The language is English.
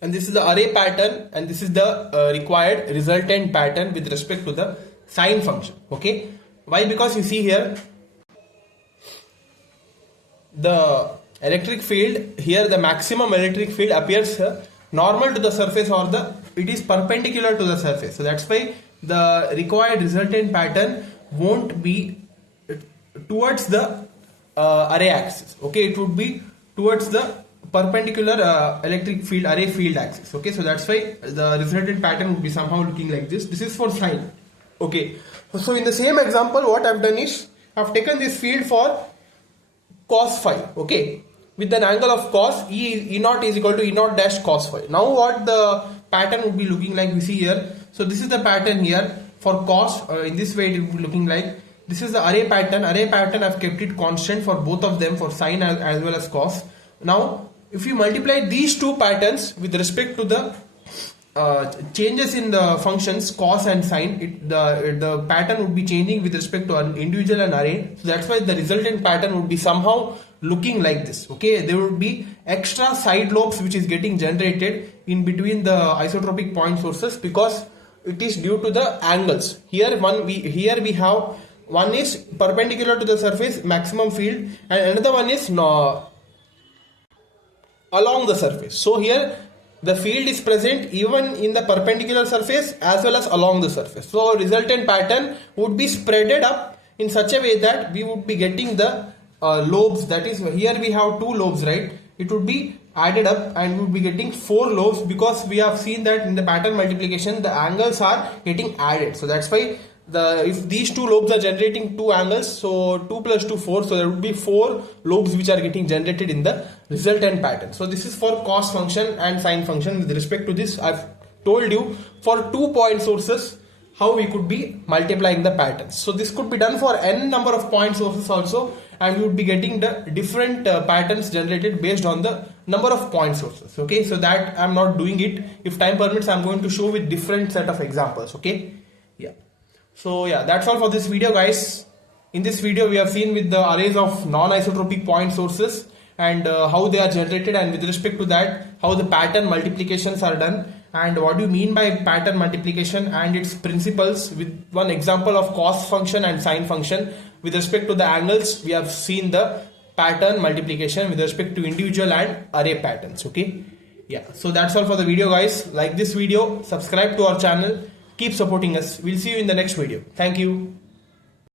and this is the array pattern, and this is the required resultant pattern with respect to the sine function. Okay, why? Because you see here the electric field here, the maximum electric field appears normal to the surface, or it is perpendicular to the surface. So that's why the required resultant pattern won't be towards the array axis. Okay, it would be towards the perpendicular electric field array field axis. Okay, so that's why the resultant pattern would be somehow looking like this. This is for sine. Okay, so in the same example, what I've done is I've taken this field for cos phi. Okay, with an angle of cos, E naught is equal to E naught dash cos phi. Now what the pattern would be looking like, we see here. So this is the pattern here for cos. In this way it would be looking like. This is the array pattern. Array pattern I've kept it constant for both of them, for sine as well as cos. Now if you multiply these two patterns with respect to the changes in the functions cos and sine, the pattern would be changing with respect to an individual and array. So that's why the resultant pattern would be somehow looking like this. Okay, there would be extra side lobes which is getting generated in between the isotropic point sources, because it is due to the angles. Here we have one is perpendicular to the surface, maximum field, and another one is along the surface. So here the field is present even in the perpendicular surface as well as along the surface. So resultant pattern would be spreaded up in such a way that we would be getting the lobes. That is, here we have 2 lobes, right? It would be added up and we would be getting 4 lobes, because we have seen that in the pattern multiplication the angles are getting added. So that's why if these 2 lobes are generating 2 angles, so 2 plus 2 4, so there would be 4 lobes which are getting generated in the resultant pattern. So this is for cos function and sine function. With respect to this, I've told you for 2 point sources how we could be multiplying the patterns. So this could be done for n number of point sources also, and we would be getting the different patterns generated based on the number of point sources. Okay, so that I'm not doing it. If time permits, I'm going to show with different set of examples. Okay, yeah. So yeah, that's all for this video, guys. In this video we have seen with the arrays of non-isotropic point sources and how they are generated, and with respect to that how the pattern multiplications are done, and what do you mean by pattern multiplication and its principles, with one example of cos function and sine function. With respect to the angles, we have seen the pattern multiplication with respect to individual and array patterns. Okay, yeah, so that's all for the video, guys. Like this video, subscribe to our channel, keep supporting us. We'll see you in the next video. Thank you.